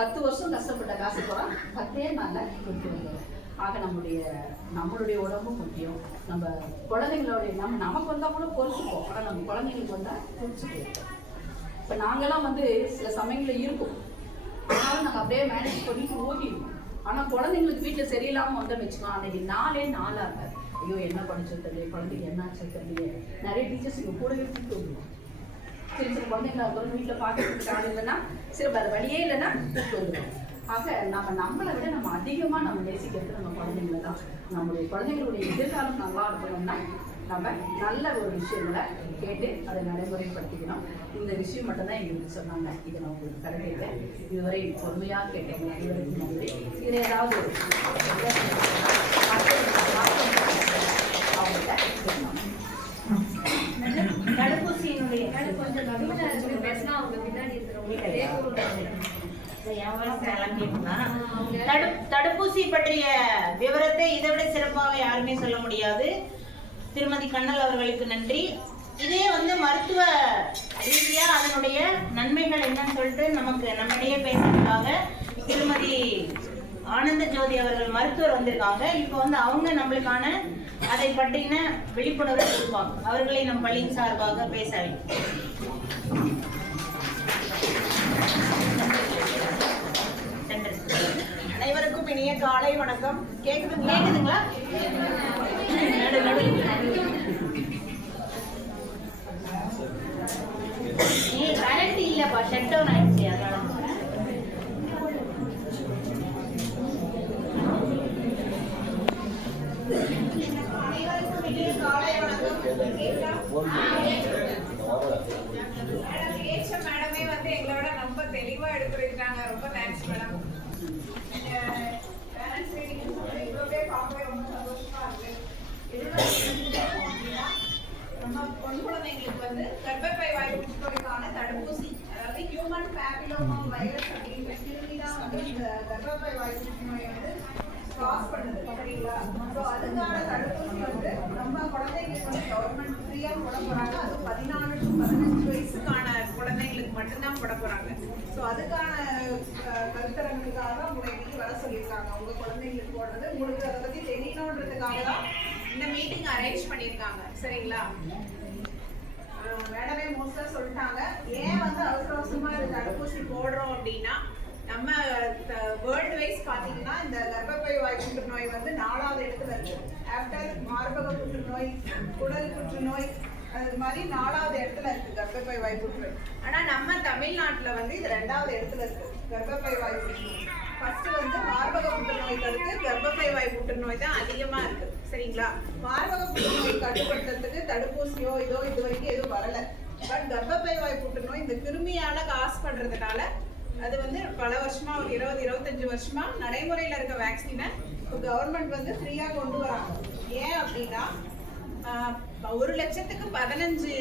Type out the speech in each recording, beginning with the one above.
10 வருஷம் கஷ்டப்பட்ட காசு போகிறா 10 நாளில் கொடுத்து வந்துடும். ஆக நம்மளுடைய உடம்பு முக்கியம். நம்ம குழந்தைங்களுடைய நமக்கு வந்தால் கூட பொறுத்துப்போம். ஆனால் நம்ம குழந்தைங்களுக்கு வந்தால் பொறுத்துட்டு இப்போ நாங்கள்லாம் வந்து சில சமயங்களில் இருக்கும், ஆனாலும் நாங்கள் அப்படியே மேனேஜ் பண்ணிட்டு ஓட்டிடுவோம். ஆனால் குழந்தைங்களுக்கு வீட்டில் சரியில்லாமல் வந்தோம்னு வச்சுக்கலாம், அன்றைக்கி நாளாக இருக்காது. ஐயோ என்ன படிச்சது தெரியல, குழந்தைங்க என்ன ஆச்சு தெரியல. நிறைய டீச்சர்ஸ் இங்கே கூடவே கூப்பிட்டு வந்துடுவோம். சில குழந்தைங்களா இருக்கிறோம், வீட்டில் பார்க்கறதுக்கு ஆள் இல்லைன்னா சரி வேறு வழியே இல்லைன்னா கூப்பிட்டு வந்துடுவோம். ஆக நம்மளை விட நம்ம அதிகமாக நம்ம நேசிக்கிறது நம்ம குழந்தைங்களை தான். நம்மளுடைய குழந்தைங்களுடைய எதிர்காலம் நல்லா இருக்கணும்னா நம்ம நல்ல ஒரு விஷயங்களை கேட்டு அதை நடைமுறைப்படுத்திக்கணும். இந்த விஷயம் மட்டும்தான் எங்களுக்கு சொன்னாங்க. இதை நான் உங்களுக்கு கருதுகிறேன். இதுவரை பொறுமையாக கேட்டேங்க. இதுவரைக்கும் நன்றி. இதில் ஏதாவது அவங்கள்ட்ட தடுப்பூசியினுடைய கொஞ்சம் பேசினா அவங்க பின்னாடி தடுப்பூசி பற்றிய விவரத்தை இதை விட சிறப்பாக யாருமே சொல்ல முடியாது. திருமதி கண்ணல் அவர்களுக்கு நன்றி. இதே வந்து மருத்துவ ரீதியா அதனுடைய நன்மைகள் என்னன்னு சொல்லிட்டு நம்மிடையே பேசுறதுக்காக திருமதி ஆனந்த ஜோதி அவர்கள் மருத்துவர் வந்திருக்காங்க. இப்போ வந்து அவங்க நம்மளுக்கான அதை பற்றின விழிப்புணர்வு கொடுப்பாங்க. அவர்களை நம் பள்ளியின் சார்பாக பேச அனைவருக்கும் இனிய காலை வணக்கம். கேக்குதுங்களா? கரண்ட் இல்லப்பா, ஷட் டவுன் ஆயிடுச்சு. அதனால மேடமே வந்து எங்களோட ரொம்ப தெளிவா எடுத்துருக்காங்க. ரொம்ப தேங்க்ஸ் மேடம். பேரண்ட்ஸ் மீட்டிங் பார்க்கவே ரொம்ப சந்தோஷமா இருக்கு. நம்ம பொன் குழந்தைங்களுக்கு வந்து கர்ப்பப்பை வாய் புற்றுநோய்க்கான தடுப்பூசி, அதாவது ஹியூமன் பேபிலோமா வைரஸ் அப்படின்ற கிருமி தான் வந்து இந்த கர்ப்பப்பை வாய் புற்றுநோயை வந்து காஸ் பண்ணுது. சரிங்களா? ஸோ அதுக்கான தடுப்பூசி வந்து நம்ம குழந்தைங்களுக்கு வந்து கவர்மெண்ட் ஃப்ரீயாக போட போறாங்க. அது 14 to 15 வயசுக்கான குழந்தைங்களுக்கு மட்டும்தான் போட போறாங்க. ஸோ அதுக்கான கருத்தரங்குக்காக தான் உங்களை இன்னைக்கு வர சொல்லியிருக்காங்க. உங்க குழந்தைங்களுக்கு போடுறது உங்களுக்கு அதை பத்தி தெரியணுன்றதுக்காக தான் இந்த மீட்டிங் அரேஞ்ச் பண்ணியிருக்காங்க. சரிங்களா? மேடமே மோஸ்டா சொல்லிட்டாங்க. ஏன் வந்து அவசர அவசரமா இந்த தடுப்பூசி போடுறோம் அப்படின்னா, நம்ம வேர்ல்டு வைஸ் பார்த்தீங்கன்னா இந்த கர்ப்பப்பை வாய் புற்றுநோய் வந்து 4வது இடத்துல இருக்கு. ஆஃப்டர் மார்பக புற்றுநோய், குடல் புற்றுநோய், அது மாதிரி 4வது இடத்துல இருக்கு கர்ப்பப்பை வாய் புற்றுநோய். ஆனால் நம்ம தமிழ்நாட்டில் வந்து இது 2வது இடத்துல இருக்கு கர்ப்பப்பை வாய் புற்றுநோய். ஃபர்ஸ்ட் வந்து மார்பக புற்றுநோய்க்கு அடுத்து கர்ப்பப்பை வாய் புற்றுநோய் தான் அதிகமாக இருக்கு. சரிங்களா? மார்பக புற்றுநோய் கட்டுப்படுத்துறதுக்கு தடுப்பூசியோ இது வரைக்கும் எதுவும் வரல. பட் கர்ப்பப்பை வாய் புற்றுநோய் இந்த கிருமியால காஸ் பண்றதுனால அது வந்து பல வருஷமா, ஒரு 20-25 வருஷமா நடைமுறையில் இருக்க வேக்சினை கவர்மெண்ட் வந்து ஃப்ரீயா கொண்டு வராங்க. ஏன் அப்படின்னா 1,00,000க்கு 15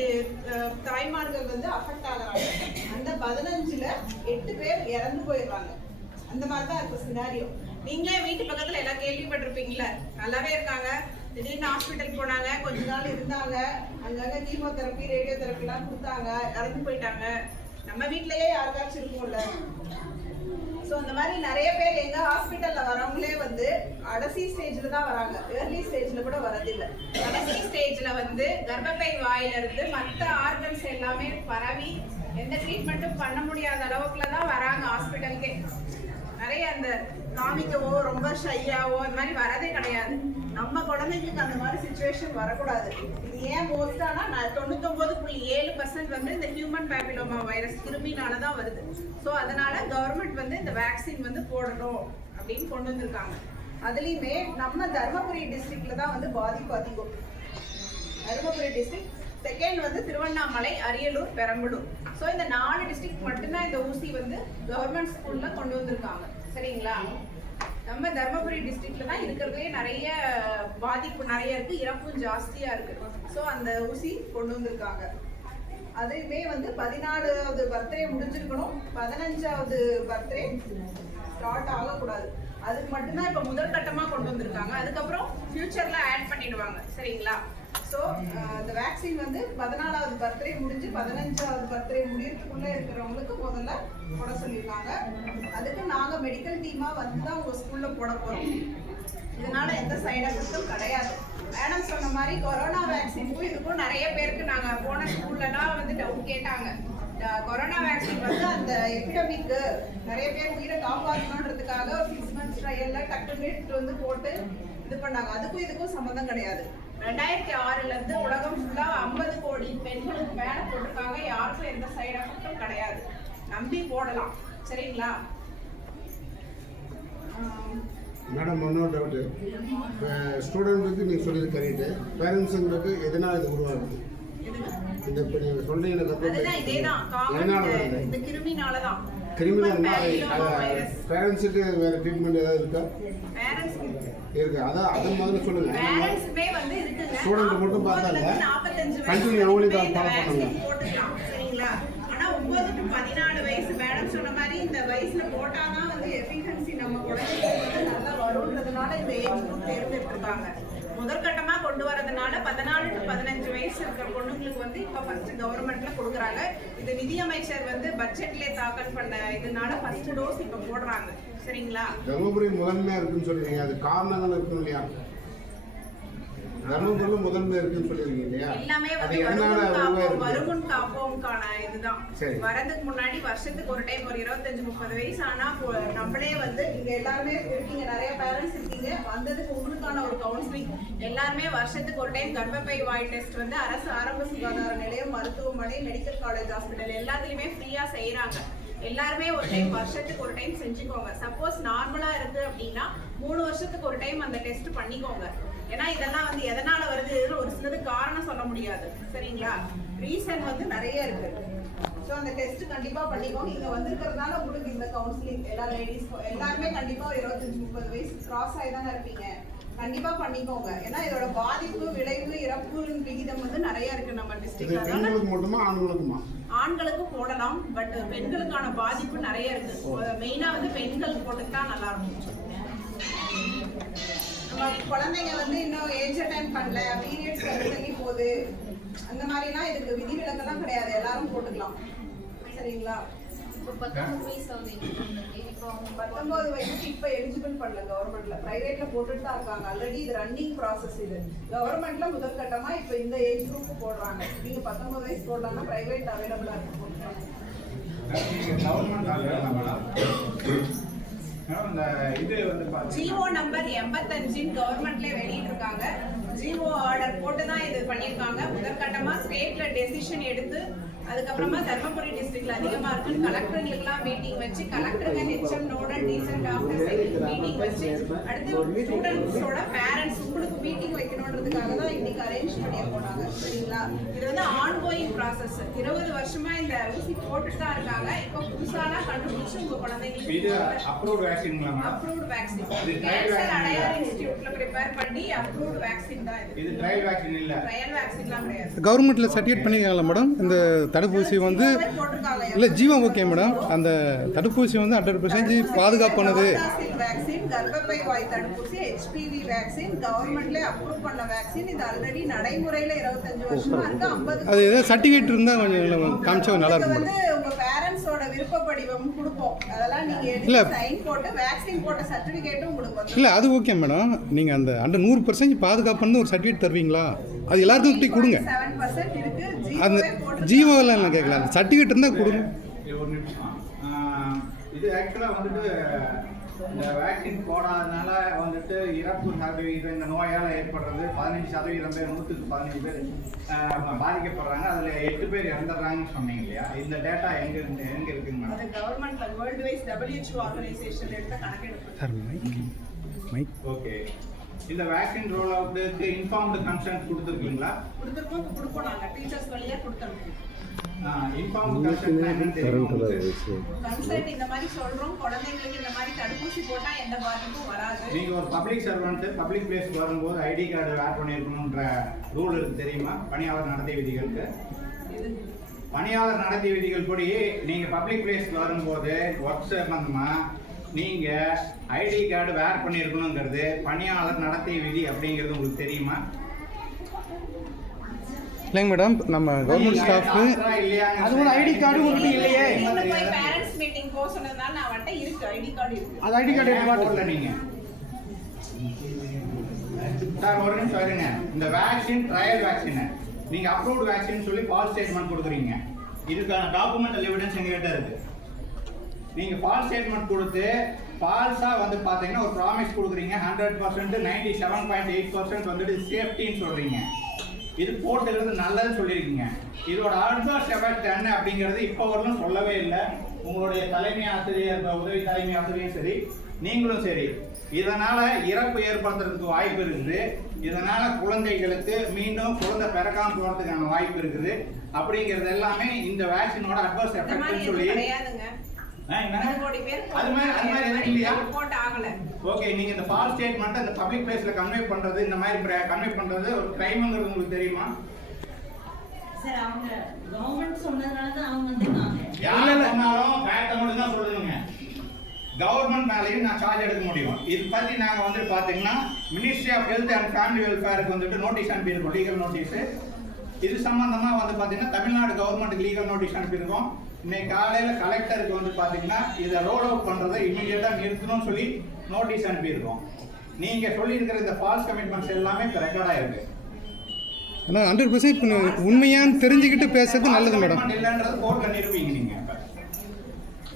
தாய்மார்கள் வந்து அஃபெக்ட் ஆகுறாங்க. அந்த 15ல 8 பேர் இறந்து போயிடுறாங்க. அந்த மாதிரி தான் இருக்கு சினாரியோ. நீங்களே வீட்டு பக்கத்துல எல்லாம் கேள்விப்பட்டிருப்பீங்களா? நல்லாவே இருக்காங்க, திடீர்னு ஹாஸ்பிட்டல் போனாங்க, கொஞ்ச நாள் இருந்தாங்க, அங்கங்க கீமோதெரப்பி, ரேடியோ தெரப்பிலாம் கொடுத்தாங்க, இறந்து போயிட்டாங்க. நம்ம வீட்லயே யாருக்காச்சும் இருக்கும்ல. ஸோ அந்த மாதிரி நிறைய பேர் எங்க ஹாஸ்பிட்டல்ல வரவங்களே வந்து கடைசி ஸ்டேஜ்ல தான் வராங்க. ஏர்லி ஸ்டேஜ்ல கூட வரதில்லை. கடைசி ஸ்டேஜ்ல வந்து கர்ப்பப்பை வாயில இருந்து மற்ற ஆர்கன்ஸ் எல்லாமே பரவி எந்த ட்ரீட்மெண்ட்டும் பண்ண முடியாத அளவுக்குல தான் வராங்க ஹாஸ்பிட்டலுக்கே. நிறைய அந்த காமிக்கவோ ரொம்ப ஷையாவோ அந்த மாதிரி வரதே கிடையாது. நம்ம குழந்தைங்களுக்கு அந்த மாதிரி சிச்சுவேஷன் வரக்கூடாது. இது ஏன் மோஸ்டானா 99.7% வந்து இந்த ஹியூமன் பேபிலோமா வைரஸ் கிருமினால தான் வருது. ஸோ அதனால கவர்மெண்ட் வந்து இந்த வேக்சின் வந்து போடணும் அப்படின்னு கொண்டு வந்திருக்காங்க. அதுலேயுமே நம்ம தருமபுரி டிஸ்ட்ரிக்ட்ல தான் வந்து பாதிப்பு அதிகம். தருமபுரி டிஸ்ட்ரிக்ட், செகண்ட் வந்து திருவண்ணாமலை, அரியலூர், பெரம்பலூர். ஸோ இந்த 4 டிஸ்ட்ரிக்ட் மட்டும்தான் இந்த ஊசி வந்து கவர்மெண்ட் ஸ்கூல்ல கொண்டு வந்திருக்காங்க. சரிங்களா? நம்ம தருமபுரி டிஸ்ட்ரிக்ட்ல தான் இருக்கிறதுலே நிறைய பாதிப்பு நிறைய இருக்கு, இறப்பும் ஜாஸ்தியா இருக்கு. ஸோ அந்த ஊசி கொண்டு வந்திருக்காங்க. அதுவுமே வந்து 14வது பர்த்டே முடிஞ்சிருக்கணும், 15வது பர்த்டே ஸ்டார்ட் ஆகக்கூடாது. அதுக்கு மட்டும்தான் இப்போ முதல் கட்டமாக கொண்டு வந்திருக்காங்க. அதுக்கப்புறம் ஃபியூச்சர்ல ஆட் பண்ணிடுவாங்க. சரிங்களா? ஸோ இந்த வேக்சின் வந்து 14வது பர்த்டே முடிஞ்சு 15வது பர்த்டே முடியறதுக்குள்ள இருக்கிறவங்களுக்கு முதல்ல போட சொல்லியிருக்காங்க. அதுக்கு மெடிக்கல் டீமா வந்து தான் உங்க ஸ்கூல்ல போட போறோம். இதனால எந்த சைடு எஃபெக்ட்டும் கிடையாது. மேடம் சொன்ன மாதிரி கொரோனா வேக்சினுக்கும் இதுக்கும் நிறைய பேருக்கு நாங்க போன ஸ்கூல்லலாம் வந்து டவுட் கேட்டாங்க. கொரோனா வேக்சின் வந்து அந்த எபிடமிக் நிறைய பேர் உயிரை காப்பாற்றணுன்றதுக்காக 6 months ட்ரையல்ல டக்குன்னு எடுத்துட்டு வந்து போட்டு இது பண்ணாங்க. அதுக்கும் இதுக்கும் சம்மந்தம் கிடையாது. 2006ல இருந்து உலகம் ஃபுல்லா 50 கோடி பெண்களுக்கு மேல போட்டிருக்காங்க. யாருக்கும் எந்த சைடு எஃபெக்டும் கிடையாது. நம்பி போடலாம். சரிங்களா? மேடம் இன்னொரு டவுட்டு, ஸ்டூடெண்ட்டுக்கு நீங்கள் சொல்லியது கரெக்டு, பேரண்ட்ஸுங்களுக்கு எதனால் இது உருவாகுது? இந்த இப்போ நீங்கள் சொல்றீங்க அதுதான் இதேதான் காமன் இந்த கிருமினாலதான். பேரண்ட்ஸுக்கு வேற ட்ரீட்மெண்ட் ஏதாவது இருக்கா? பேரண்ட்ஸ்க்கு இருக்கு. அதான் அதை முதல்ல சொல்லுங்க. பேரண்ட்ஸ்மே வந்து இருக்குங்க. ஸ்டூடெண்ட் மட்டும் பார்த்தாங்க 45 கண்டினியூ அவங்களுக்கு ஃபாலோ பண்ணுங்க. போட்டுக்கலாம். சரிங்களா? ஆனா 9 to 14 வயசு மேடம் சொன்ன மாதிரி இந்த வயசுல போட்டாதான் வந்து எஃபிஷியன்சி நம்ம குழந்தைகளுக்கு வந்து நல்லா வரும்ன்றதுனால இந்த ஏஜ் குரூப் தேர்ந்தெடுத்திருக்காங்க. முதற்கட்டமா கொண்டு வரதுனால 14 to 15 வயசு இருக்கிற பொண்ணுங்களுக்கு வந்து இப்ப ஃபர்ஸ்ட் கவர்மெண்ட்ல கொடுக்குறாங்க. இது நிதியமைச்சர் வந்து பட்ஜெட்ல தாக்கல் பண்ண இதனால ஃபர்ஸ்ட் டோஸ் இப்ப போடுறாங்க. சரிங்களா? தர்மபுரி முதன்மையா இருக்குன்னு சொல்றீங்க, அது காரணங்கள் இருக்கும் இல்லையா? தர்மபுரி முதன்மையா இருக்குன்னு சொல்லிருக்கீங்க இல்லையா? எல்லாமே வந்து வருமுன் காப்போம்கான இதுதான். வரதுக்கு முன்னாடி வருஷத்துக்கு ஒரு டைம் ஒரு 25-30 வயசு ஆனா நம்மளே வந்து நீங்க எல்லாருமே இருக்கீங்க, நிறைய பேரண்ட்ஸ் இருக்கீங்க, வந்ததுக்கு உங்களுக்கான ஒரு கவுன்சிலிங். எல்லாருமே வருஷத்துக்கு ஒரு டைம் கர்ப்பப்பை வாய் டெஸ்ட் வந்து அரசு ஆரம்ப சுகாதார நிலையம், மருத்துவமனை, மெடிக்கல் காலேஜ், ஹாஸ்பிட்டல் எல்லாத்துலயுமே ஃப்ரீயா செய்யறாங்க. எல்லாருமே ஒரு டைம் வருஷத்துக்கு ஒரு டைம் செஞ்சுக்கோங்க. சப்போஸ் நார்மலா இருக்கு அப்படின்னா 3 வருஷத்துக்கு ஒரு டைம் அந்த டெஸ்ட் பண்ணிக்கோங்க. ஏன்னா இதெல்லாம் வந்து எதனால வருது ஒரு சிலது காரணம் சொல்ல முடியாது. சரிங்களா? ரீசன் வந்து நிறைய இருக்கு. ஸோ அந்த டெஸ்ட் கண்டிப்பா பண்ணிக்கோங்க. இங்க வந்திருக்கிறதுனால உங்களுக்கு இந்த கவுன்சிலிங் எல்லா லேடிஸ் எல்லாருமே கண்டிப்பா ஒரு 25-30 வயசு கிராஸ் ஆகி தானே இருப்பீங்க. கண்டிப்பா பண்ணிக்கோங்க. ஏன்னா இதோட பாதிப்பு, விளைவு, இறப்பு விகிதம் வந்து நிறைய இருக்கு நம்ம டிஸ்ட்ரிக்ட்ல. பெண்களுக்கு மட்டுமா ஆண்களுக்குமா? ஆண்களுக்கும் போடலாம், பட் பெண்களுக்கான பாதிப்பு நிறைய இருக்கு. மெயினா வந்து பெண்கள் போட்டுக்கிட்டா நல்லா இருக்கும். நம்ம குழந்தைங்க வந்து இன்னும் ஏஜ் அட்டன் பண்ணல, பீரியட்ஸ் தள்ளி போகுது, அந்த மாதிரினா இதுக்கு விதிவிலக்கெல்லாம் கிடையாது, எல்லாரும் போட்டுக்கலாம். சரிங்களா? 19 வயசு ஆகுது. இப்போ 19 வயசுக்கு இப்ப எலிஜிபிள் பண்ணல கவர்மெண்ட்ல. பிரைவேட்ல போட்டுட்டு தான் இருக்காங்க. ஆல்ரெடி இது ரன்னிங் ப்ராசஸ். இது கவர்மெண்ட்ல முதல் கட்டமா இப்ப இந்த ஏஜ் குரூப் போடுறாங்க. நீங்க 19 வயசு போடலாம்னா பிரைவேட் அவைலபிளா இருக்கு. ஜிஓ நம்பர் 85 கவர்மெண்ட்ல வெளியிட்டு இருக்காங்க. ஜிஓ ஆர்டர் போட்டு தான் இது பண்ணிருக்காங்க. முதற்கட்டமா ஸ்டேட்ல டெசிஷன் எடுத்து அதுக்கப்புறமா தர்மபுரி டிஸ்ட்ரிக்ட்ல அதிகமா இருக்கு கலெக்டர்களுக்குலாம் மீட்டிங் வச்சு கலெக்டருங்க HM nodal teacher doctors meeting வச்சு அடுத்து ஸ்டூடெண்ட்ஸோட பேரண்ட்ஸ் உங்களுக்கு மீட்டிங் வைக்கணுன்றதுக்காக தான் இன்னைக்கு அரேஞ்ச் பண்ணியிருக்கோம் நாங்க. சரிங்களா? இது வந்து ஆன்கோயிங் ப்ராசஸ். 20 வருஷமா இந்த ஊசி போட்டுட்டு தான் இருக்காங்க. இப்போ புதுசாலாம் கண்டுபிடிச்சு உங்க குழந்தைங்களுக்கு இது அப்ரூவ்ட் வேக்சின்ங்களா madam? Approved vaccine. Cancer Adyar இன்ஸ்டிடியூட்ல ப்ரிப்பேர் பண்ணி அப்ரூவ்ட் வேக்சின் தான் இது. இது ட்ரையல் வேக்சின் இல்ல. ட்ரையல் வேக்சின்லாம் கிடையாது. கவர்மெண்ட்ல சர்டிஃபிகேட் பண்ணிருக்காங்களா மேடம்? இந்த தடுப்பூசி வந்து இல்லை ஜீவா ஓகே மேடம். அந்த தடுப்பூசி வந்து 100% பாதுகாப்பானது. வேக்சின், கர்ப்பப்பை வாய் தடுப்பூசி, HPV வேக்சின் கவர்மெண்ட்ல அப்ரூவ் பண்ண வேக்சின். இது ஆல்ரெடி நடைமுறையில 25 வருஷமா இருக்கு. 50 அது ஏதாவது சர்டிஃபிகேட் இருந்தா கொஞ்சம் காமிச்சா நல்லா இருக்கும். வந்து உங்க பேரண்ட்ஸோட விருப்ப படிவம் கொடுப்போம். அதெல்லாம் நீங்க எடுத்து சைன் போட்டு வேக்சின் போட்ட சர்டிஃபிகேட்டும் உங்களுக்கு வந்து இல்லை அது ஓகே மேடம். நீங்கள் அந்த 100% பாதுகாப்பான ஒரு சர்டிஃபிகேட் தருவீங்களா? அது எல்லாத்துக்கும் கொடுங்க. 7% இருக்கு. அந்த ஜீவோலாம் நான் கேட்கல, அந்த சர்டிஃபிகேட் இருந்தால் கொடுங்க. ஒரு நிமிஷம். இது ஆக்சுவலாக வந்துட்டு இந்த வேக்சின் போடாதனால வந்துட்டு இறப்பு சதவீதம் இந்த நோயால் ஏற்படுறது 15% பேர் 100க்கு 15 பேர் பாதிக்கப்படுறாங்க. அதில் 8 பேர் இறந்துடுறாங்கன்னு சொன்னீங்க இல்லையா? இந்த டேட்டா எங்க இருக்குங்க மேடம்? அது கவர்மெண்ட்ல வேர்ல்டு வைஸ் WHO ஆர்கனைசேஷன் எடுத்த கணக்கெடுப்பு. Sir mic okay. இந்த வேக்சின் ரோல் அவுட்டுக்கு இன்ஃபார்ம்டு கன்சென்ட் கொடுத்துருக்கீங்களா? கொடுப்போம் நாங்க டீச்சர்ஸ் வழியா கொடுத்துருக்கோம். இன்ஃபார்ம்டு கன்சென்ட் என்னன்னு தெரியுமா? கன்சென்ட் இந்த மாதிரி சொல்றோம், குழந்தைங்களுக்கு இந்த மாதிரி தடுப்பூசி போட்டா எந்த பாதிப்பும் வராது. நீங்க ஒரு பப்ளிக் சர்வெண்ட் பப்ளிக் பிளேஸ்க்கு வரும்போது ஐடி கார்டு வேர் பண்ணியிருக்கணுன்ற ரூல் இருக்கு தெரியுமா? பணியாளர் நடத்தை விதிகளுக்கு. பணியாளர் நடத்தை விதிகள் படி நீங்க பப்ளிக் பிளேஸ்க்கு வரும்போது ஒர்க் சம்பந்தமா நீங்க ஐடி கார்டு வேர் பண்ணியிருக்கணுங்கிறது பணியாளர் நடத்தை விதி அப்படிங்கிறது உங்களுக்கு தெரியுமா? இல்லைங்க மேடம், நம்ம கவர்மெண்ட் ஸ்டாஃப் அது ஒரு ஐடி கார்டு உங்களுக்கு இல்லையே. நீங்க போய் பேரண்ட்ஸ் மீட்டிங் போக சொன்னதுனால நான் அவன்கிட்ட இருக்கு ஐடி கார்டு இருக்கு. அது ஐடி கார்டு எடுத்து போடல நீங்க சார். ஒரு நிமிஷம் இருங்க. இந்த வேக்சின் ட்ரையல் வேக்சின் நீங்க அப்ரூவ்ட் வேக்சின் சொல்லி ஃபால்ஸ் ஸ்டேட்மெண்ட் கொடுக்குறீங்க. இதுக்கான டாக்குமெண்டல் எவிடன்ஸ் எங்ககிட்ட இருக்கு. நீங்க ஃபால்ஸ் ஸ்டேட்மெண்ட் கொடுத்து ஃபால்ஸா வந்து பாத்தீங்கன்னா ஒரு ப்ராமிஸ் கொடுக்குறீங்க 100% 97.8% வந்துட்டு சேஃப்டின்னு சொல்றீங்க. இது போட்டுக்கிறது நல்லதுன்னு சொல்லியிருக்கீங்க. இதோட அட்வர்ஸ் எஃபெக்ட் என்ன அப்படிங்கிறது இப்போ வரலும் சொல்லவே இல்லை. உங்களுடைய தலைமை ஆசிரியர், உதவி தலைமை ஆசிரியரும் சரி, நீங்களும் சரி, இதனால இறப்பு ஏற்படுத்துறதுக்கு வாய்ப்பு இருக்குது. இதனால குழந்தைகளுக்கு மீண்டும் குழந்தை பிறக்காம போறதுக்கான வாய்ப்பு இருக்குது. அப்படிங்கிறது எல்லாமே இந்த வேக்சினோட அட்வர்ஸ் எஃபெக்ட்னு சொல்லி கிடையாதுங்க. ஓகே, நீங்க இந்த ஃபால்ஸ் ஸ்டேட்மெண்ட் இந்த பப்ளிக் பிளேஸ்ல கன்வே பண்றது, இந்த மாதிரி கன்வே பண்றது ஒரு கிரைம்ங்கிறது உங்களுக்கு தெரியுமா? சார் அவங்க கவர்மெண்ட் சொன்னதனால தான் அவங்க வந்திருக்காங்க. யார் சொன்னாலும் ஃபேக்ட் மட்டும் தான் சொல்லணுங்க. கவர்மெண்ட் மேலேயும் நான் சார்ஜ் எடுக்க முடியும். இது பத்தி நாங்க வந்து பாத்தீங்கன்னா ministry of health and family வெல்ஃபேருக்கு வந்துட்டு நோட்டீஸ் அனுப்பியிருக்கோம், லீகல் நோட்டீஸ். இது சம்பந்தமா வந்து பாத்தீங்கன்னா தமிழ்நாடு கவர்மெண்ட்டுக்கு லீகல் நோட்டீஸ் அனுப்பியிருக்கோம். இன்னைக்கு காலையில கலெக்டருக்கு வந்து பாத்தீங்கன்னா இதை ரோல் அவுட் பண்றதை இமீடியட்டா நிறுத்தணும்னு சொல்லி நோட்டீஸ் அனுப்பியிருக்கோம். நீங்க சொல்லி இருக்கிற இந்த ஃபால்ஸ் கமிட்மெண்ட்ஸ் எல்லாமே இப்போ ரெக்கார்ட் ஆயிருக்கு. ஆனால் 100% உண்மையான்னு தெரிஞ்சுக்கிட்டு பேசுறது நல்லது மேடம். இல்லைன்றது கோர்ட்ல நிரூபிங்க நீங்க.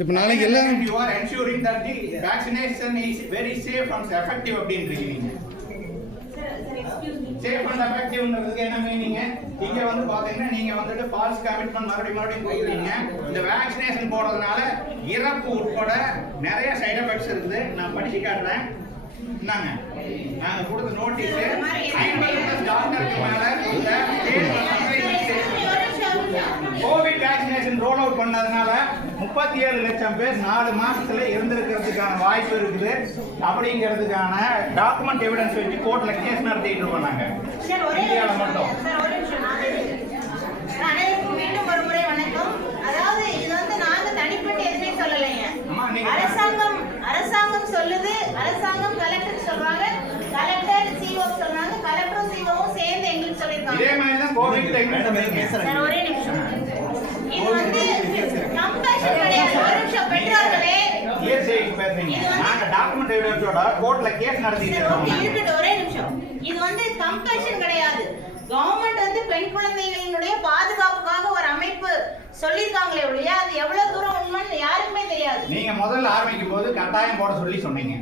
இப்போ நாளைக்கு எல்லாம் you are ensuring that the vaccination is very safe and effective அப்படின்றீங்க நீங்க. சேஃப் அண்ட் எஃபெக்டிவ்ன்றதுக்கு என்ன மீனிங்? இங்க வந்து பாத்தீங்கன்னா நீங்க வந்துட்டு ஃபால்ஸ் கமிட்மெண்ட் மறுபடியும் கொடுக்குறீங்க. இந்த வேக்சினேஷன் போடுறதுனால இறப்பு உட்பட நிறைய சைடு எஃபெக்ட்ஸ் இருக்குது. நான் படிச்சு காட்டுறேன். என்னங்க நாங்க கொடுத்த நோட்டீஸ் 50+ டாக்டருக்கு மேல கோவிட் வேக்சினேஷன் ரோல் அவுட் பண்ணதுனால 37 லட்சம் பேர் 4 மாசத்துல இருந்திருக்கிறதுக்கான வாய்ப்பு இருக்குது. அப்படிங்கிறதுக்கான டாக்குமெண்ட் எவிடன்ஸ் வச்சு கோர்ட்ல கேஸ் நடத்திட்டு இருக்காங்க. இந்தியாவில் மட்டும். மீண்டும் ஒரு முறை வணக்கம். அதாவது இது வந்து நாங்க தனிப்பட்ட எதுவுமே சொல்லலைங்க. அரசாங்கம் சொல்லுது, அரசாங்கம் கலெக்டர் சொல்றாங்க, கலெக்டர் சிஓ சொல்றாங்க, கலெக்டரும் சிஓவும் சேர்ந்து எங்களுக்கு சொல்லிருக்காங்க. இதே மாதிரி தான் கோவிட்ல சார் ஒரே நிமிஷம். இது வந்து கம்பல்ஷன் கிடையாது. ஒரு நிமிஷம் பெற்றோர்களே கிளியர் செய்து பேசுறீங்க. நாங்க டாக்குமெண்ட் எவிடன்ஸோட கோர்ட்ல கேஸ் நடத்திட்டு இருக்கோம். இருக்கட்டும் ஒரே நிமிஷம். இது வந்து கம்பல்ஷன் கிடையாது. கவர்மெண்ட் வந்து பெண் குழந்தைகளினுடைய பாதுகாப்புக்காக ஒரு அமைப்பு சொல்லிருக்காங்களே ஒழிய அது எவ்வளவு தூரம் உண்மைன்னு யாருக்குமே தெரியாது. நீங்க முதல்ல ஆரம்பிக்கும் போது கட்டாயம் போட சொல்லி சொன்னீங்க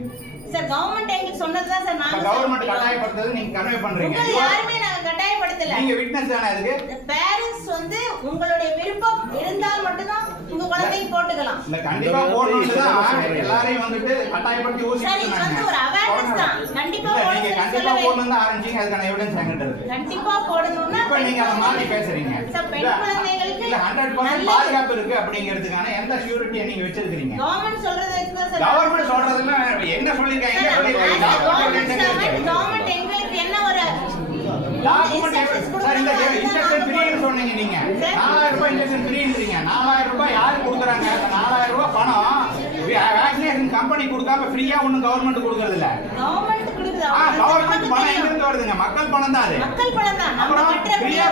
சார். கவர்மெண்ட் எங்களுக்கு சொன்னதுதான் சார். நாங்க கவர்மெண்ட் கட்டாயப்படுத்துறது நீங்க கன்வே பண்றீங்க. உங்களை யாருமே நாங்க கட்டாயப்படுத்தல. நீங்க விட்னஸ் தானே அதுக்கு. பேரண்ட்ஸ் வந்து உங்களுடைய விருப்பம் இருந்தால் மட்டும் தான் உங்க குழந்தையை போட்டுக்கலாம். இல்ல கண்டிப்பா போடணும்னு தான் எல்லாரையும் வந்துட்டு கட்டாயப்படுத்தி சார் இது வந்து ஒரு அவேர்னஸ் தான். கண்டிப்பா நீங்க கண்டிப்பா போடணும்னு ஆரம்பிச்சீங்க. அதுக்கான எவிடன்ஸ் என்கிட்ட இருக்கு. கண்டிப்பா போடணும்னா இப்ப நீங்க அந்த மாதிரி பேசுறீங்க. சார் பெண் குழந்தைகளுக்கு இல்ல 100% பாதுகாப்பு இருக்கு அப்படிங்கிறதுக்கான எந்த ஷூரிட்டியை நீங்க வச்சிருக்கீங்க? கவர்மெண்ட் சொல்றது தான் சார். கவர்மெண்ட் சொல்றதெல்லாம் என்ன சொல்லிருக்காங்க? கவர்மெண்ட் எங்களுக்கு என்ன ஒரு டாக்குமெண்ட் சார் இந்த இன்ஜெக்ஷன் ஃப்ரீன்னு சொன்னீங்க நீங்க. 4000 ரூபாய் இன்ஜெக்ஷன் ஃப்ரீன்றீங்க. 4000 ரூபாய் யாரு கொடுக்குறாங்க? அந்த 4000 ரூபாய் பணம் வேக்சினேஷன் கம்பெனி கொடுக்காம ஃப்ரீயா ஒண்ணும் கவர்மெண்ட் கொடுக்கறது இல்ல. கவர்மெண்ட் கொடுக்குது. கவர்மெண்ட் பணம் எங்க இருந்து வருதுங்க? மக்கள் பணம் தான் அது. மக்கள் பணம் தான். நம்ம கட்டற ஃப்ரீயா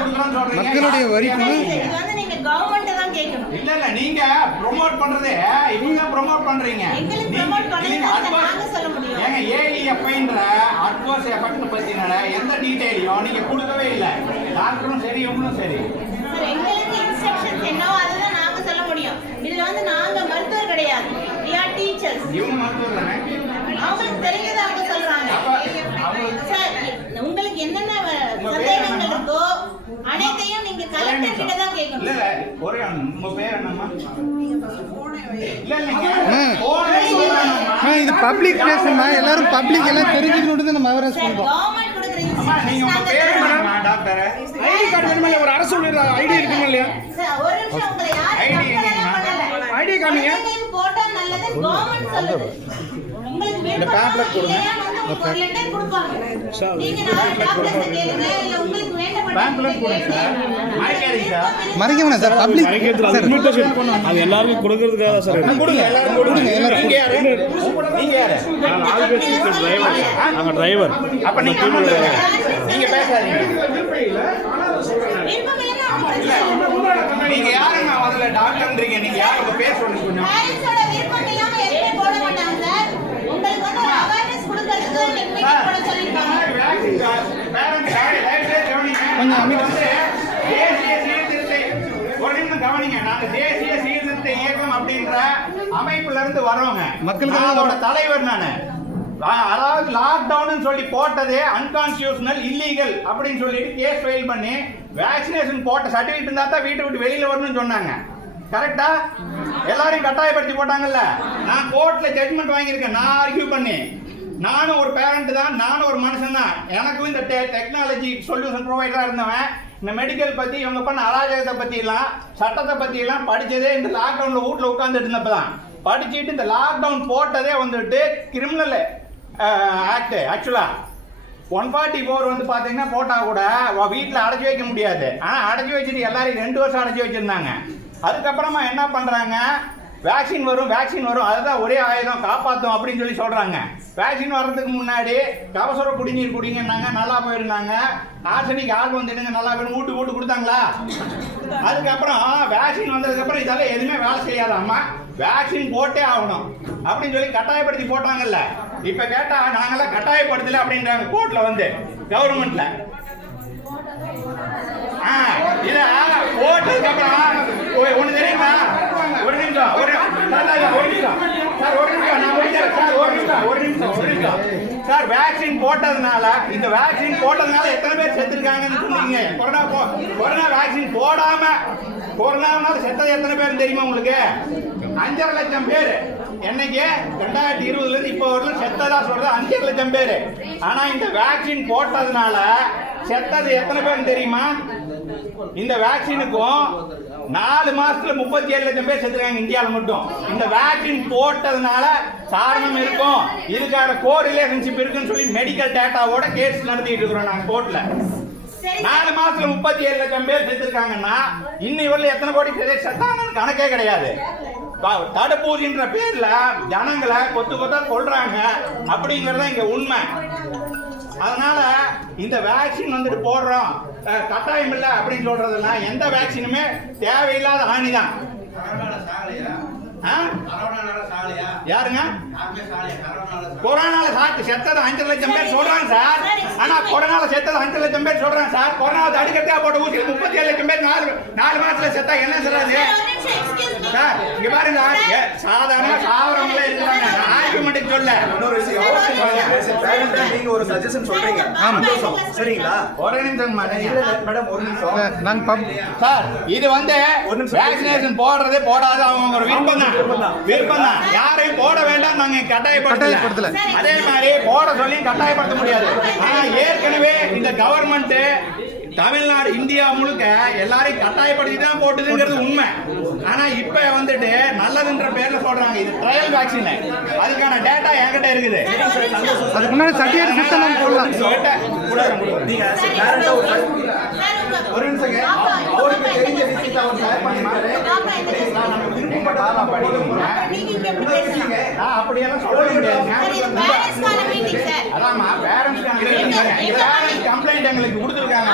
கொடுக்குறோம்னு சொல்றீங்க. மக்களுடைய வரி பணம். இது வந்து நீங்க கவர்மெண்ட் தான் கேட்கணும். இல்ல நீங்க ப்ரோமோட் பண்றதே இவங்க ப்ரோமோட் பண்றீங்க. எங்களுக்கு ப்ரோமோட் பண்ணி நாங்க சொல்ல முடியும். ஏங்க ஏஇஎஃப்ஐன்ற அட்வர்ஸ் எஃபெக்ட் பத்தின எந்த டீடைலையும் நீங்க கொடுக்கவே இல்ல. டாக்டரும் சரி இவங்களும் சரி. சார் எங்களுக்கு இன்ஸ்ட்ரக்ஷன்ஸ் என்னவோ அதுதான் நாங்க சொல்ல முடியும். இதுல வந்து நாங்க மருத்துவர் கிடையாது. we are teachers. இவங்க மருத்துவர் தானே? அவங்களுக்கு தெரிஞ்சதை அவங்க சொல்றாங்க. சார் உங்களுக்கு என்னென்ன சந்தேகங்கள் இருக்கோ அனைத்தையும் நீங்க கலெக்டர் கிட்ட தான் கேட்கணும். இல்ல ஒரே உங்க பேர் என்னம்மா? இல்ல இல்லங்க இது பப்ளிக் பிளேஸ்மா, எல்லாரும் பப்ளிக் எல்லாம் தெரிஞ்சுக்கணும்னு தான் நம்ம அவேர்னஸ் சார் பண்றோம். கவர்மெண்ட் கொடுக்குற அம்மா நீங்க உங்க பேர் என்னம்மா டாக்டர்? ஐடி கார்டு வேணுமா? ஒரு அரசு ஐடி இருக்குமா இல்லையா? சார் ஒரு நிமிஷம் உங்களை யாரும் பண்ணல. ஐடி காமிங்க. போட்டா நல்லது கவர்மெண்ட் சொல்லுது. உங்களுக்கு பேம்ப்ளெட் கொடுங்க. ஒரு லெட்டர் கொடுப்பாங்க. நீங்க நாளைக்கு டாக்டர்ஸ் கேளுங்க இல்ல உங்களுக்கு வேண்டப்பட்ட பேம்ப்ளெட் கொடுங்க சார். மறைக்க வேணாம் சார். பப்ளிக் அது எல்லாருக்கும் கொடுக்கறதுக்காக சார். கொடுங்க எல்லாரும் கொடுங்க. நீங்க யாரு? நீங்க யாரு? நான் ஆல்வேஸ் டிரைவர். நாங்க டிரைவர். அப்ப நீங்க நீங்க பேசாதீங்க. விருப்பம் இல்லைன்னா நீங்க யாருங்க முதல்ல டாக்டர்ன்றீங்க? நீங்க யார்? உங்க பேர் சொல்லுங்க கொஞ்சம். பேரண்ட்ஸோட விருப்பம் இல்லாம எதுவுமே போட மாட்டாங்க சார். உங்களுக்கு வந்து ஒரு அவேர்னஸ் கொடுக்கறதுக்கு தான் இன்னைக்கு மீட்டிங் போட சொல்லிருக்காங்க. கவனிங்க, நாங்க தேசிய சீர்திருத்த இயக்கம் அப்படின்ற அமைப்புல இருந்து வரோங்க. மக்களுக்கு அதோட தலைவர் நானு. அதாவது லாக்டவுன் சொல்லி போட்டதே அன்கான்ஸ்டியூஷனல், இல்லீகல் அப்படின்னு சொல்லிட்டு கேஸ் ஃபைல் பண்ணி வேக்சினேஷன் போட்ட சர்டிபிகேட் இருந்தா தான் வீட்டை விட்டு வெளியில வரணும்னு சொன்னாங்க. கரெக்டா? எல்லாரையும் கட்டாயப்படுத்தி போட்டாங்கல்ல. நான் கோர்ட்ல ஜட்மெண்ட் வாங்கியிருக்கேன். நான் ஆர்கியூ பண்ணி, நானும் ஒரு பேரண்ட் தான், நானும் ஒரு மனுஷன் தான். எனக்கும் இந்த டெக்னாலஜி சொல்யூஷன் ப்ரொவைடரா இருந்தவன். இந்த மெடிக்கல் பத்தி இவங்க பண்ண அராஜகத்தை பத்தி எல்லாம், சட்டத்தை பத்தி எல்லாம் படிச்சதே இந்த லாக்டவுன்ல வீட்டுல உட்கார்ந்துட்டு இருந்தப்பதான். படிச்சுட்டு இந்த லாக்டவுன் போட்டதே வந்துட்டு கிரிமினல் ஆக்ட். ஆக்சுவலா 144 வந்து பாத்தீங்கன்னா போட்டா கூட வீட்டுல அடைச்சி வைக்க முடியாது. ஆனா அடைச்சி வச்சுட்டு எல்லாரையும் 2 வருஷம் அடைச்சி வச்சிருந்தாங்க. அதுக்கப்புறமா என்ன பண்றாங்க, வேக்சின் வரும் அதுதான் ஒரே ஆயுதம் காப்பாற்றும் அப்படின்னு சொல்லி சொல்றாங்க. வேக்சின் வர்றதுக்கு முன்னாடி கபசுர குடிநீர் குடிங்கன்னாங்க, நல்லா போயிருந்தாங்க. ஆர்சனிக் ஆள் வந்துடுங்க, நல்லா போயிடும், வீட்டு கொடுத்தாங்களா? அதுக்கப்புறம் வேக்சின் வந்ததுக்கப்புறம் இதெல்லாம் எதுவுமே வேலை செய்யாதாம்மா, வேக்சின் போட்டே ஆகணும் அப்படின்னு சொல்லி கட்டாயப்படுத்தி போட்டாங்கல்ல. இப்ப கேட்டா நாங்கெல்லாம் கட்டாயப்படுத்தல அப்படின்றாங்க கோர்ட்ல வந்து கவர்மெண்ட்ல. இத போட்டதுக்கு அப்புறம் ஒண்ணு தெரியுமா, ஒரு நிமிஷம் சார், வேக்சின் போட்டதுனால, இந்த வேக்சின் போட்டதுனால எத்தனை பேர் செத்துருக்காங்கன்னு சொன்னீங்க. கொரோனா வேக்சின் போடாம கொரோனானால செத்தது எத்தனை பேர் தெரியுமா உங்களுக்கு? 5.5 லட்சம் பேர். என்னைக்கு 2020 இருந்து இப்போ வரலும் செத்ததா சொல்றது 5.5 லட்சம் பேர். ஆனா இந்த வேக்சின் போட்டதுனால செத்தது எத்தனை பேர் தெரியுமா? இந்த வேக்சினுக்கும் 4 மாசத்துல 37 லட்சம் பேர் செத்துருக்காங்க இந்தியாவில் மட்டும். இந்த வேக்சின் போட்டதுனால காரணம் இருக்கும், இதுக்கான கோரிலேஷன்ஷிப் இருக்குன்னு சொல்லி மெடிக்கல் டேட்டாவோட கேஸ் நடத்திட்டு இருக்கிறோம் நாங்க கோர்ட்ல. 4 மாசத்துல 37 லட்சம் பேர் செத்துருக்காங்கன்னா இன்னும் இவரில் எத்தனை கோடி பேர் செத்தாங்கன்னு கணக்கே கிடையாது. தடுப்பூசின்ற பேர்ல ஜனங்களை கொத்தா கொள்றாங்க அப்படிங்கறத இங்க உண்மை. அதனால இந்த வேக்சின் வந்துட்டு போடுறோம், கட்டாயம் இல்லை அப்படின்னு சொல்றதெல்லாம் எந்த வேக்சினுமே தேவையில்லாத ஹானிதான். யாருங்க கொரோனால செத்தது 5 லட்சம் பேர் சொல்றாங்க சார். ஆனா கொரோனால செத்தது 5 லட்சம் பேர் சொல்றாங்க சார். கொரோனா தடுக்கிறதா போட்ட ஊசி 37 லட்சம் பேர் 4 மாசத்துல செத்தா என்ன சொல்றாரு சார்? இங்க பாருங்க, சாதாரண சாவரவங்களே இருக்கிறாங்க. நான் ஆர்குமெண்ட்டுக்கு சொல்ல இன்னொரு விஷயம், நீங்க ஒரு சஜஷன் சொல்றீங்க. சரிங்களா? ஒரு நிமிஷம் மேடம், ஒரு நிமிஷம் சார். இது வந்து வேக்சினேஷன் போடுறது போடாது அவங்க ஒரு விருப்பம் தான். யாரையும் போட வேண்டாம் நாங்க கட்டாயப்படுத்தல. அதே மாதிரி போட சொல்லி கட்டாயப்படுத்த முடியாது. ஆனா ஏற்கனவே இந்த கவர்மெண்ட் தமிழ்நாடு இந்தியா முழுக்க எல்லாரையும் கட்டாயப்படுத்தி தான் போட்டுதுங்கிறது உண்மை. ஆனா இப்ப வந்துட்டு நல்லதுன்ற பேர்ல சொல்றாங்க இது ட்ரையல் வேக்சின். அதுக்கான டேட்டா என்கிட்ட இருக்குது. அதுக்கு முன்னாடி சர்டிஃபிகேட் சிஸ்டம் போடலாம். நீங்க ஒரு நிமிஷம், அவருக்கு தெரிஞ்ச விஷயத்தை அவர் ஷேர் பண்ணிட்டாரு. அப்படியெல்லாம் சொல்ல முடியாதுங்க. அதாம்மா பேரண்ட்ஸ்க்கான கம்ப்ளைண்ட் எங்களுக்கு கொடுத்துருக்காங்க.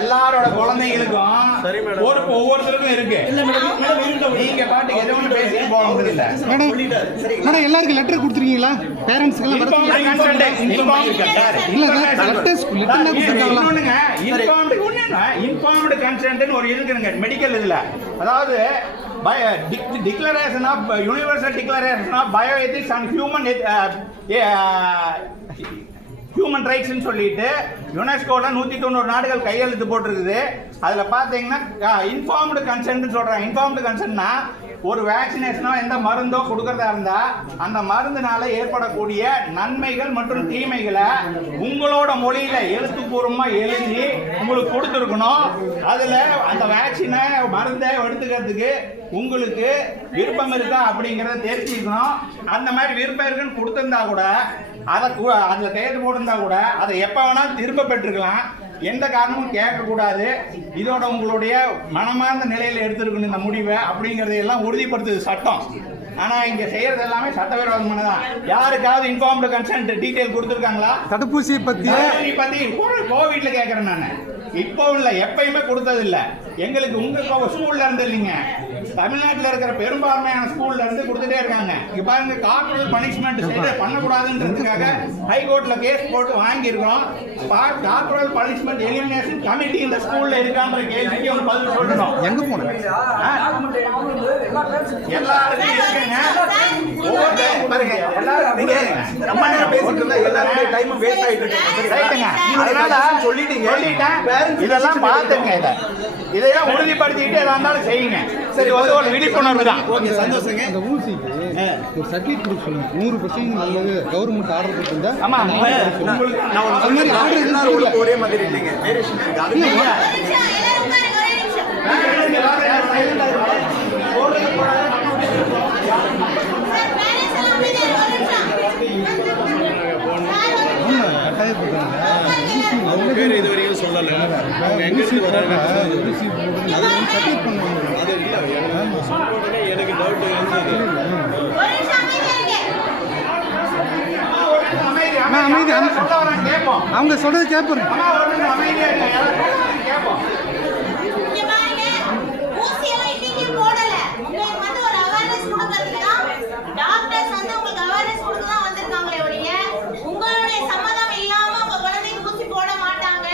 எல்லாரோட குழந்தைகளுக்கும் பொறுப்பு ஒவ்வொருத்தருக்கும் இருக்கு. நீங்க பாட்டு எது ஒண்ணு பேசிட்டு போக முடியல. மேடம் எல்லாருக்கும் லெட்டர் கொடுத்துருக்கீங்களா? பேரண்ட்ஸ்க்கு எல்லாம் இன்ஃபார்ம்டு கன்சென்ட்னு ஒரு இருக்குங்க மெடிக்கல் இதுல. அதாவது declaration of universal declaration of bio ethics and human ரைட்ஸ்ன்னு சொல்லிட்டு யுனெஸ்கோல 190 நாடுகள் கையெழுத்து போட்டிருக்குது. அதுல பாத்தீங்கன்னா இன்ஃபார்ம்டு கன்சென்ட்னு சொல்றாங்க. இன்ஃபார்ம்டு கன்சென்ட்னா ஒரு வேக்சினேஷனோ எந்த மருந்தோ கொடுக்கறதா இருந்தா அந்த மருந்துனால ஏற்படக்கூடிய நன்மைகள் மற்றும் தீமைகளை உங்களோட மொழியில எழுத்துப்பூர்வமா எழுதி உங்களுக்கு கொடுத்துருக்கணும். அதுல அந்த வேக்சினை மருந்தை எடுத்துக்கிறதுக்கு உங்களுக்கு விருப்பம் இருக்கா அப்படிங்கறத தெரிஞ்சுக்கணும். அந்த மாதிரி விருப்பம் இருக்குன்னு கொடுத்திருந்தா கூட அதுல கையெழுத்து போட்டிருந்தா கூட அதை எப்ப வேணாலும் திரும்ப பெற்றுக்கலாம். எந்த காரணமும் கேட்கக்கூடாது. இதோட உங்களுடைய மனமார்ந்த நிலையில் எடுத்திருக்கணும் இந்த முடிவை அப்படிங்கிறதையெல்லாம் உறுதிப்படுத்துது சட்டம். ஆனால் இங்கே செய்யறது எல்லாமே சட்டவிரோதமானதான். யாருக்காவது இன்ஃபார்ம்டு கன்சென்ட் டீட்டெயில் கொடுத்துருக்காங்களா? தடுப்பூசியை பற்றி கோவிட்ல கேட்குறேன் நான். இப்போ இல்லை, எப்பயுமே கொடுத்ததில்லை. எங்களுக்கு உங்க ஸ்கூல்ல இருந்து இல்லைங்க, தமிழ்நாட்டில் இருக்கிற பெரும்பான்மையான ஸ்கூல்ல இருந்து கொடுத்துட்டே இருக்காங்க. இங்க பாருங்க, கார்பரேட் பனிஷ்மெண்ட் பண்ணக்கூடாதுன்றதுக்காக ஹைகோர்ட்ல கேஸ் போட்டு வாங்கியிருக்கோம். கார்பரேட் பனிஷ்மெண்ட் எலிமினேஷன் கமிட்டி இந்த ஸ்கூல்ல இருக்கான்ற கேள்விக்கு ஒரு பதில் சொல்லணும். எங்கே போனேன் எல்லாருக்கும் இருக்குங்க. பாருங்க, நீங்க ரொம்ப நேரம் பேசிட்டு இருந்தா எல்லாருடைய டைமும் வேஸ்ட் ஆயிட்டு ரைட்டுங்க. அதனால இருக்கு. சொல்லிட்டீங்க, இதெல்லாம் பார்த்துங்க. இதையெல்லாம் உறுதிப்படுத்திட்டு எதா இருந்தாலும் செய்யுங்க. சரி, ஒரு விழிப்புணர்வு தான். ஓகே, சந்தோஷங்க. அந்த ஊசிக்கு ஒரு சர்டிஃபிகேட் கொடுக்க சொல்லுங்க. 100% நல்லது கவர்மெண்ட் ஆர்டர் கொடுத்துருந்தா ஆமா, உங்களுக்கு நான் ஒரு மாதிரி ஆர்டர் எல்லாரும் ஒரே மாதிரி இல்லைங்க, வேரியேஷன் இருக்கு. அது ஒரு நிமிஷம், எல்லாரும் உட்காருங்க, ஒரே நிமிஷம். சார், பேரண்ட்ஸ் எல்லாம் அமைதியா இருங்க, ஒரு நிமிஷம். கட்டாயப்படுறாங்க. பேர் இது வரைக்கும் சொல்லலை. ஊசி போடுறாங்க, ஊசி போடுறது நிறைய சர்டிஃபிகேட் பண்ணுவாங்க. அது இல்லை, எனக்கு டவுட் இருந்தது. ஒரு நிமிஷம் அமைதியா இருங்க. அவங்க சொல்றது கேட்பேன். இங்க பாருங்க, ஊசியெல்லாம் இன்னைக்கு போடல. உங்களுக்கு வந்து ஒரு அவேர்னஸ் கொடுக்கறதுக்கு தான் டாக்டர்ஸ் வந்து உங்களுக்கு அவேர்னஸ் கொடுக்க தான் வந்திருக்காங்களே ஒழிய உங்களுடைய சம்மதம் இல்லாம உங்க குழந்தைக்கு ஊசி போட மாட்டாங்க.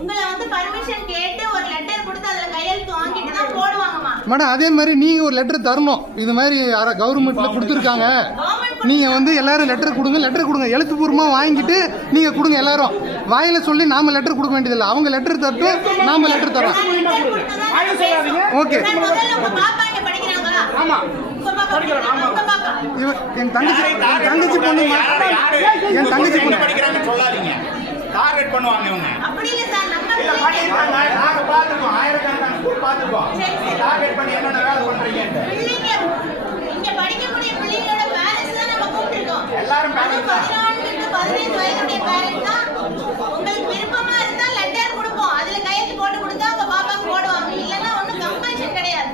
உங்களை வந்து பர்மிஷன் கேட்டு ஒரு லெட்டர் கொடுத்து அதுல கையெழுத்து வாங்கிட்டு தான் போடுவாங்கம்மா. மேடம், அதே மாதிரி நீங்கள் ஒரு லெட்டர் தரணும். இது மாதிரி கவர்மெண்ட்டில் கொடுத்துருக்காங்க, நீங்கள் வந்து எல்லாரும் லெட்டர் கொடுங்க, எழுத்துப்பூர்வமாக வாங்கிட்டு நீங்கள் கொடுங்க. எல்லாரும் வாயில் சொல்லி நாம் லெட்டர் கொடுக்க வேண்டியதில்லை. அவங்க லெட்டர் தரட்டு, நாம் லெட்டர் தரோம். ஓகே. உங்க பாப்பா இங்க படிக்கிறாங்களா? ஆமா. உங்க பாப்பா படிக்கிறாங்க. உங்க பாப்பா. என் தங்கச்சி பொண்ணு, என் தங்கச்சி பொண்ணு படிக்கிறாங்கன்னு சொல்லாதீங்க. டார்கெட் பண்ணுவாங்க இவங்க. அப்படி இல்ல சார், நம்ம இல்ல, பண்ணிருக்காங்க. நாங்க பாத்துக்கோம், ஆயிரக்கணக்கான ஸ்கூல் பாத்துக்கோம். டார்கெட் பண்ணி என்னென்ன வேலை பண்றீங்கன்னு. பிள்ளைங்க இங்க படிக்கக்கூடிய பிள்ளைங்களோட பேரண்ட்ஸ் தான் நம்ம கூப்பிட்டுருக்கோம். எல்லாரும் அது 14 to 15 வயதுடைய பேரண்ட்ஸ் தான். உங்களுக்கு விருப்பமா இருந்தா லெட்டர் கொடுப்போம், அதுல கையெழுத்து போட்டு கொடுத்தா உங்க பாப்பாக்கு போடுவாங்க. இல்லன்னா ஒண்ணும் கம்பல்ஷன் கிடையாது.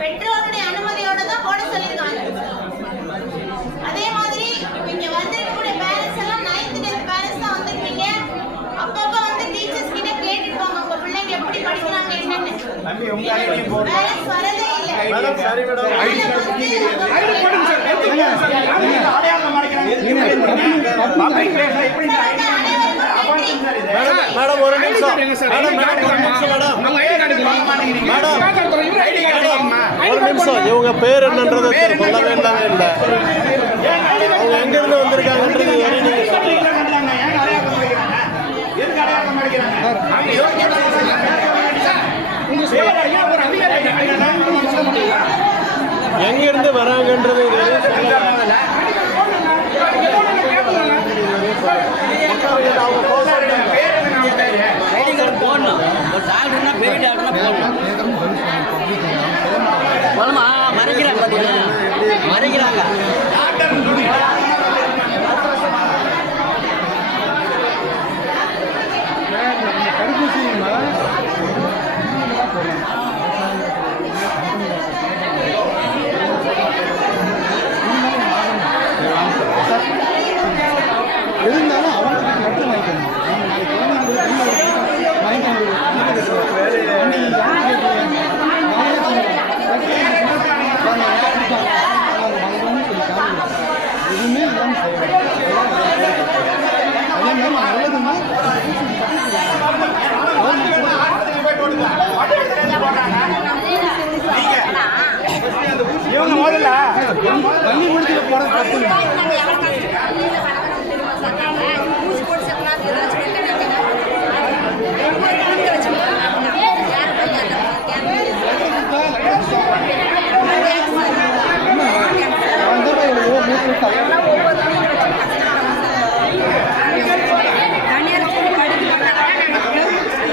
பெற்றோருடைய அனுமதியோட தான் போட சொல்லிருக்காங்க. அதே மாதிரி இங்க வந்திருக்கக்கூடிய பேரண்ட்ஸ் எல்லாம் 9th 10th பேரண்ட்ஸ் தான் வந்திருக்கீங்க. அப்பப்ப வந்து டீச்சர்ஸ் கிட்ட கேட்டுட்டு போங்க உங்க பிள்ளைங்க எப்படி படிக்கிறாங்க என்னன்னு. தம்பி, உங்க ஐடி போடுங்க. பேரண்ட்ஸ் வரதே இல்ல. மேடம், சரி மேடம். ஐடி போடுங்க சார். அடையாளம் மறைக்கிறாங்க. பப்ளிக் பிளேஸ் எப்படி இந்த ஐடி அப்பாயின்மென்ட் சார் இது? மேடம், ஒரு நிமிஷம். மேடம், ஒரு நிமிஷம் மேடம். அவங்க ஐடி கார்டு வாங்க மாட்டேங்கிறீங்க. ஐடி கார்டு வாங்கம்மா. ஒரு நிமிஷம், இவங்க பேர் என்னன்றதை சொல்லவே இல்லை. அவங்க எங்கிருந்து வந்திருக்காங்கன்றது வரையும்